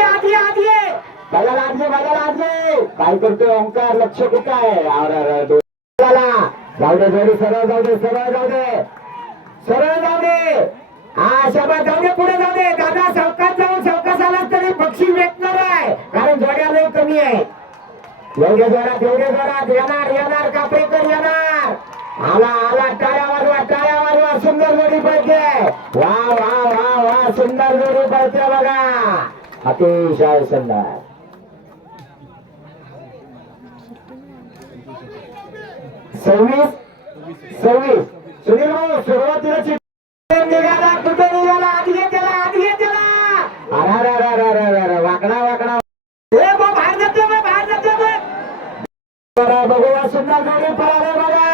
आधी आधी आधी. बघा लागले बघा लागले काय करतोय ओंकार? लक्ष कुठं आहे. अरे अरे दोन. चला जाऊ दे जोडी सरळ जाऊ दे सरळ जाऊ दे. सरळ जाऊ दे. हा शबा जाऊ दे पुढे जाऊ दे. दादा चौकात जाऊन चौकास आलाच तरी पक्षी भेटणार आहे. कारण जोड्या लय कमी आहे. एवढे जोरात एवढे जोरात. येणार येणार. कापरेकर येणार. आला आला टाळ्या अतिशय सुंदर सव्वीस सव्वीस. सुनील भाऊ सुरुवातीला चिठ्ठी कुठे निघाला? आधी आधी अरे अरे अरे अरे अरे अरे वाकडा वाकडा. जातो बघूया सुंदर जोडी पळाले बघा.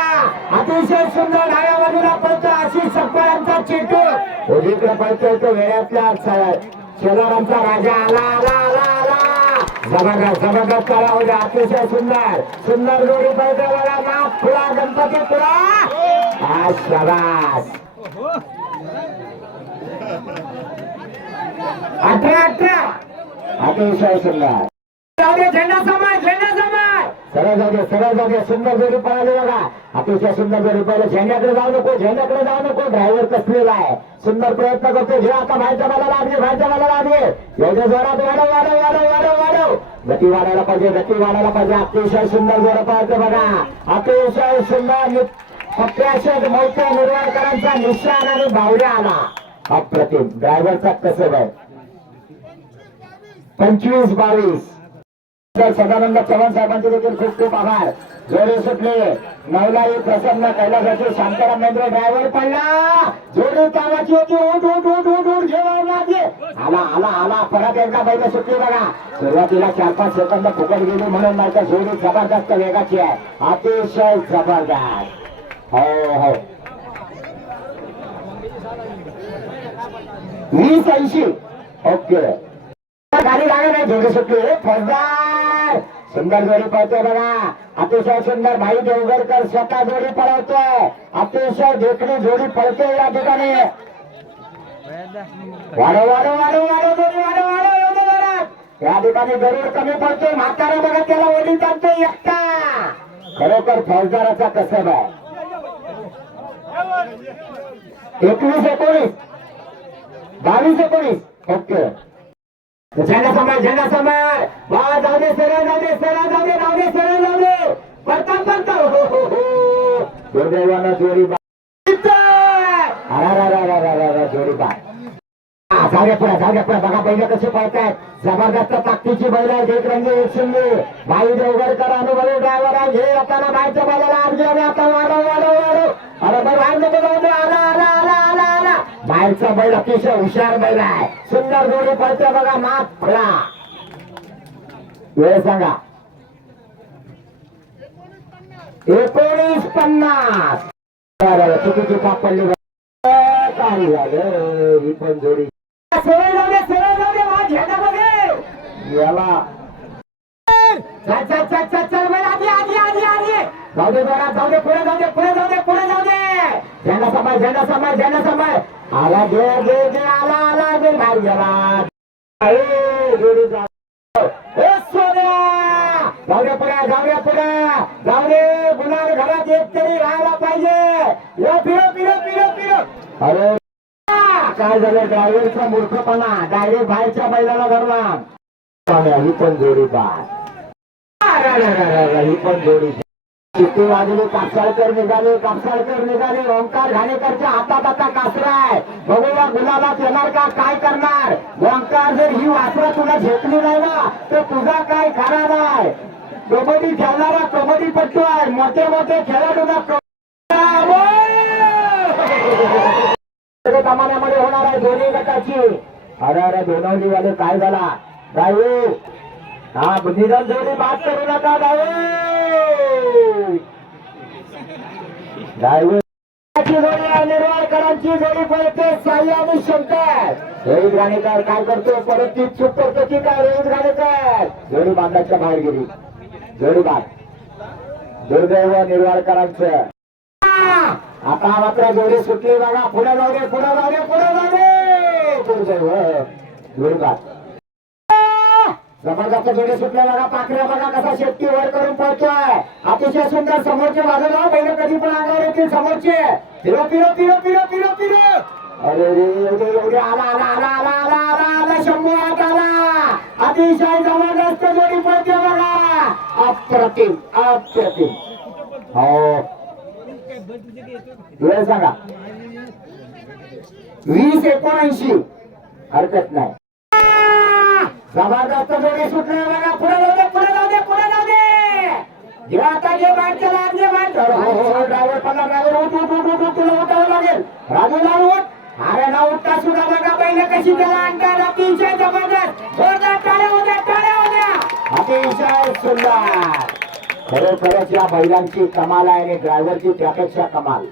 अतिशय सुंदर डाव्या बाजूला पळतो अशी सप्परांचा चेटू उजवीकडे पळतोय तो वेळातल्या शेजारांचा राजा. आला आला आला आला जबरदस्त जबरदस्त कला होते अतिशय सुंदर. सुंदर जोडी पळते बघा. नाथ फुला गणपती फुला. आज अठरा अठरा. अतिशय सुंदर. झेंडा समाज झेंडा सरळ जाऊ दे सरळ जाऊ दे सुंदर जोडी पळाली बघा अतिशय सुंदर जोडी पळाली झेंड्याकडे जाऊ नको झेंड्याकडे जाऊ नको ड्रायव्हर कसलेला आहे? सुंदर प्रयत्न करतो जे आता बाहेरच्या मला लागली बाहेरच्या मला लागली एवढ्या जोरात वाढव वाढव वाढव वाढव वाढव. गती वाढायला पाहिजे गती वाढायला पाहिजे. अतिशय सुंदर जोर पळते बघा. अतिशय सुंदर पक्याशेत मोठ्या निर्वाळकरांचा निशाण आणि बावड्या आला. अप्रतिम. ड्रायव्हरचा कसं बघ? पंचवीस बावीस. सदानंद चव्हाण साहेबांचे देखील खूप खूप आभार. जोडे सुटले. नवलाई प्रसन्न कैलासाचे शांताराम मेंद्रे ड्रायव्हर पडला. जोडी कामाची होती. उठ उठ उठ उठ उठ घेऊन आला आला आला. परत एकदा बैल सुटली बघा. सुरुवातीला चार पाच सेकंद फुकट गेली म्हणून नाही तर जोडी जबरदस्त वेगाची आहे. अतिशय जबरदस्त. हो हो. वीस ऐंशी. ओके. गाडी लागत नाही जोडी सुटली. फौजदार. सुंदर जोडी पळतोय बघा. अतिशय सुंदर भाई देवगडकर स्वतः जोडी पळवतोय. अतिशय देखणी जोडी पळते या ठिकाणी. वाढव वाढव वाढव वाढव जोडी वाढव वाढव या ठिकाणी गरुड कमी पडतोय म्हातारा बघा त्याला ओढी चालतोय एकटा. खरोखर फौजदाराचा कसब आहे. एकवीस एकोणीस. बावीस एकोणीस. ओके. झेंडा समाज झेंडा समाज वा जाऊ दे सरळ जाऊ दे सरळ जाऊ दे जाऊ दे सरळ जाऊ दे. परता परता हो हो हो दुर्दैवानं जोडी जोडी जाऊ दे पुढे जाऊ दे पुढे बघा बैल कसे पळतायत. जबरदस्त ताकदीची बैल आहेत एक रंगी एक शिंगी. भाई देवगडकर अनुभवी ड्रायव्हर आहे. घे आता बाहेरच्या बैलाला आज घे आता वाढव वाढव वाढव. अरे बाई बाहेर नको जाऊ दे. आला आला आला बाहेरचा बैल अतिशय हुशार बैल आहे. सुंदर जोडी पडते बघा मात फळा. वेळ सांगा. एकोणीस पन्नास. चुकीची पाप पडली बा. काय झालं ही पण जोडी. जाऊ जाऊ दे याला. आधी आधी आधी जाऊ दे पुढे जाऊ दे पुढे जाऊ दे पुढे जाऊ दे. झेंडा सांभाळ झेंडा सांभाळ झेंडा सांभाळ. आला दे दे जय आला आला दे भाई गेला ए, जोडी जा. ए, सोन्या! जाऊ दे पुढे पुढे. जाऊ घरात एक तरी राहायला पाहिजे. या फिरो पिरो पिरो फिरो. अरे काय झालं? ड्रायव्हरचा मूर्खपणा. डायरेक्ट बाहेरच्या बैलाला धरला. ही पण जोडी बाद ही पण जोडी. किती वाजले? कापसाळकर निघाले कापसाळकर निघाले. ओंकार घाणेकरच्या हातात आता कासरा आहे. बघूया गुलाबात येणार का? काय करणार? ओंकार जर ही वासरा तुला झेपली नाही ना तर तुझा काय खरा आहे? कबड्डी खेळणारा कबड्डी पट्टू आहे. मोठे मोठे खेळाडूंना कबड्डी होणार आहे दोन्ही गटाची. अरे अरे दोनवली वाले काय झाला? दाऊ हा निधन जोडी बात करू नका दाऊ ड्रायव्हर जोडी आहे निर्वाळकरांची जोडी पळते साई आणि शंकर. रोहित गाणेकर काय करतो? परत ती चूक करतो की काय रोहित गाणेकर. जोडी बांधाच्या बाहेर गेली. जोडी बांध. दुर्दैव निर्वाळकरांचं आता मात्र जोडी सुटली बघा. पुढे जाऊ दे पुढे जाऊ दे पुढे जाऊ दे दुर्दैव. जोडी बांध. जबरदस्त जोडी सुटल्या. बघा पाखऱ्या बघा कसा शेपटी वर करून पळतोय. अतिशय सुंदर समोरचे बाजूला हो, पहिलं कधी पण अंगावर येतील समोरचे. फिरो फिरो फिरो फिरो फिरो फिरो अरे रे एवढे एवढे आला आला आला आला आला आला आला शंभू आत आला. अतिशय जबरदस्त जोडी पळते बघा. अप्रतिम अप्रतिम. हो. वेळ सांगा. वीस एकोणऐंशी. हरकत नाही. जबरदस्त जोडी सुटले बघा पुढे जाऊ दे पुढे जाऊ दे पुढे जाऊ दे घे आता घे बाहेर चला आज घे बाहेर हो हो ड्रायव्हर पडला ड्रायव्हर उठ उठ उठ उठ तुला उठावं लागेल राजूला उठ अरे ना उठता सुद्धा बघा पहिले कशी त्याला आणतात अतिशय जबरदस्त जोरदार टाळ्या होत्या टाळ्या होत्या अतिशय सुंदर खरोखरच या बैलांची कमाल आहे आणि ड्रायव्हरची त्यापेक्षा कमाल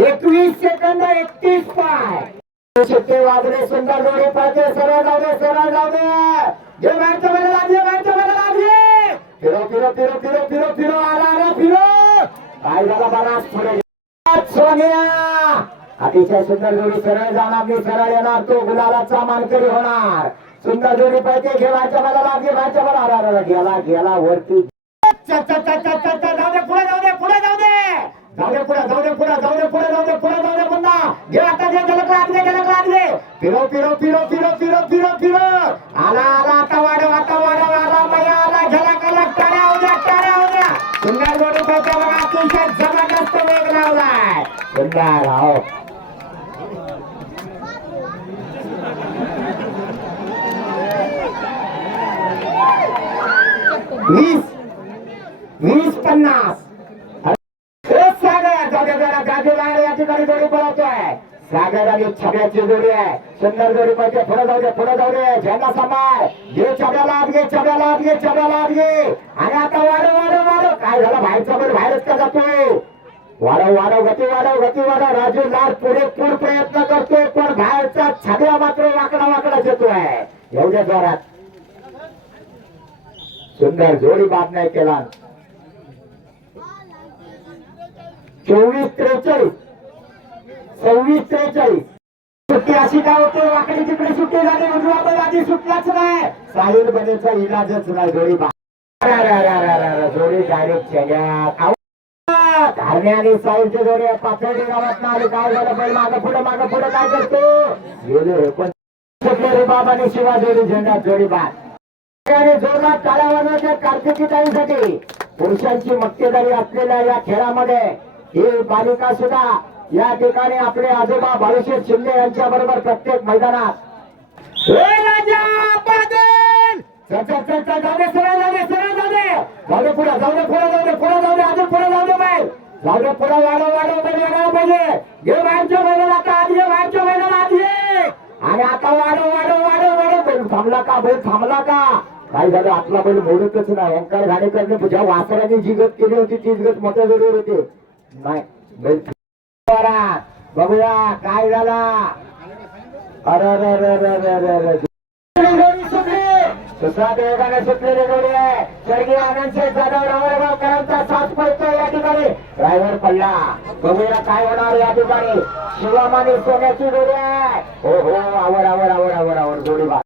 एकवीस सेकंद एकतीस पाय. शिट्टे वाजले सुंदर जोडी पाहिजे सरळ जाऊ दे सरळ जाऊ दे जे बाहेरच्या वेळेला लागले बाहेरच्या वेळेला लागले फिरो फिरो फिरो फिरो फिरो फिरो आला आला फिरो. काय झाला बराच पुढे सोनिया अतिशय सुंदर जोडी सरळ जाणार मी सरळ येणार तो. गुलालाचा मानकरी होणार. सुंदर जोडी पाहिजे घे बाहेरच्या मला लागले बाहेरच्या मला आला आला गेला गेला वरती. जाऊ दे पुढे जाऊ दे पुढे जाऊ दे. जाऊ दे पुढे जाऊ दे पुढे जाऊ दे पुढे जाऊ दे पुढे जाऊ दे. घे आता जे झलक लागले झलक लागले फिरो फिरो फिरो फिरो फिरो फिरो फिरो। आला आला आता वाढव आता वाढव आला, मया, आला झलक अलग टाळ्या हो द्या टाळ्या हो द्या सुंदर जोडी पळते बघा, अतिशय ज़बरदस्त वेग लावलाय। सुंदर, हो। वीस वीस पन्नास। सागर जाऊ जरा या ठिकाणी जोडी पळवतोय सागर आणि छब्याची जोडी आहे. सुंदर जोडी पाहिजे पुढे जाऊ दे पुढे जाऊ दे. झेंडा समाय. घे छब्याला आत घे छब्याला आत घे छब्याला आत घे आणि आता वाढव वाढव वाढव. काय झालं? बाहेरचा पण बाहेरच का जातोय? वाढव वाढव गती वाढव गती वाढव. राजू लाल पुढे पूर प्रयत्न करतोय पण बाहेरचा छब्या मात्र वाकडा वाकडा येतोय. एवढ्या जोरात. सुंदर जोडी बाद नाही केला. चोवीस त्रेचाळीस. सव्वीस त्रेचाळीस. सुट्टी अशी काय होते? वाकडी तिकडे सुट्टी झाली उजवा आधी सुटलाच नाही. साहिल बनेचा इलाजच नाही जोडी जोडी डायरेक्ट चेंगा धारणे आणि साहिलची जोडी पाथर्डी गावात आली काय झालं? पण मागं पुढे मागं पुढे काय करतो? गेलो. रे पण रे बाबाने शिवा जोडी झेंडा जोडी बाद आणि जोरदार टाळ्या कार्तिकी ताईसाठी पुरुषांची मक्तेदारी असलेल्या या खेळामध्ये ही बालिका सुद्धा या ठिकाणी आपले आजोबा बाळूशेठ शिंदे यांच्या बरोबर प्रत्येक मैदानात. जाऊ जाऊ दे. पुढे जाऊ दे पुढे जाऊ दे पुढे जाऊ दे अजून पुढे जाऊ दे बाई. जाऊ दे पुढे वाढव वाढव पाहिजे घे बाहेरच्या बैलाला आता आत बाहेरच्या बैलाला आधी. आणि आता वाढव वाढव वाढव वाढव. बैल थांबला का बैल थांबला का? काय झालं? आपला बैल मोडतच नाही. ओंकार घाणेकरने ज्या वासराने जी गत केली होती तीच गत मोठ्या जोडीवर होती. नाही बैल बघूया काय झाला? अरे अरे अरे अरे अरे अरे अरे. दुसरा वेगाने सुटलेली जोडी आहे स्वर्गीय जाधव रावळगावकरांचा साथ पडतो या ठिकाणी. ड्रायव्हर पडला. बघूया काय होणार या ठिकाणी. शिवामाने सोन्याची गोडी आहे. हो हो आवड आवड आवड आवड आवर गोडी